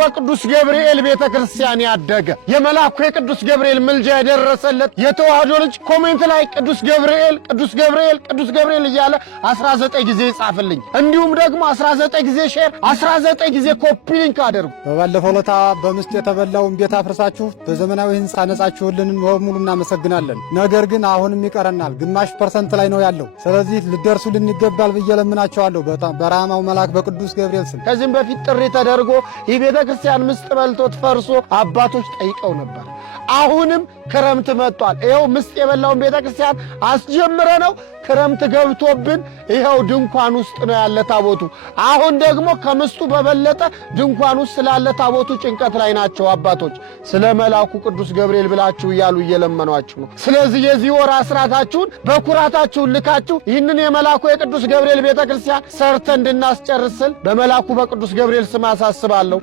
በቅዱስ ገብርኤል ቤተክርስቲያን ያደገ የመላኩ የቅዱስ ገብርኤል ምልጃ የደረሰለት የተዋህዶ ልጅ ኮሜንት ላይ ቅዱስ ገብርኤል ቅዱስ ገብርኤል ቅዱስ ገብርኤል እያለ 19 ጊዜ ይጻፍልኝ። እንዲሁም ደግሞ 19 ጊዜ ሼር 19 ጊዜ ኮፒ ሊንክ አድርጉ። በባለፈው ለታ በምስጥ የተበላውን ቤት አፍርሳችሁ በዘመናዊ ህንጻ ነጻችሁልን ሙሉ እናመሰግናለን። ነገር ግን አሁንም ይቀረናል፣ ግማሽ ፐርሰንት ላይ ነው ያለው። ስለዚህ ልደርሱልን ይገባል ብዬ ለምናችኋለሁ በራማው መልአክ በቅዱስ ገብርኤል ስም። ከዚህም በፊት ጥሪ ተደርጎ ይህ ቤተክርስቲያን ምስጥ በልቶት ፈርሶ አባቶች ጠይቀው ነበር። አሁንም ክረምት መጥቷል። ይኸው ምስጥ የበላውን ቤተክርስቲያን አስጀምረ ነው ክረምት ገብቶብን ይኸው ድንኳን ውስጥ ነው ያለ ታቦቱ። አሁን ደግሞ ከምስጡ በበለጠ ድንኳን ውስጥ ስላለ ታቦቱ ጭንቀት ላይ ናቸው አባቶች። ስለ መልአኩ ቅዱስ ገብርኤል ብላችሁ እያሉ እየለመኗችሁ ነው። ስለዚህ የዚህ ወር አስራታችሁን በኩራታችሁን ልካችሁ ይህንን የመልአኩ የቅዱስ ገብርኤል ቤተክርስቲያን ሰርተን እንድናስጨርስል በመልአኩ በቅዱስ ገብርኤል ስም አሳስባለሁ።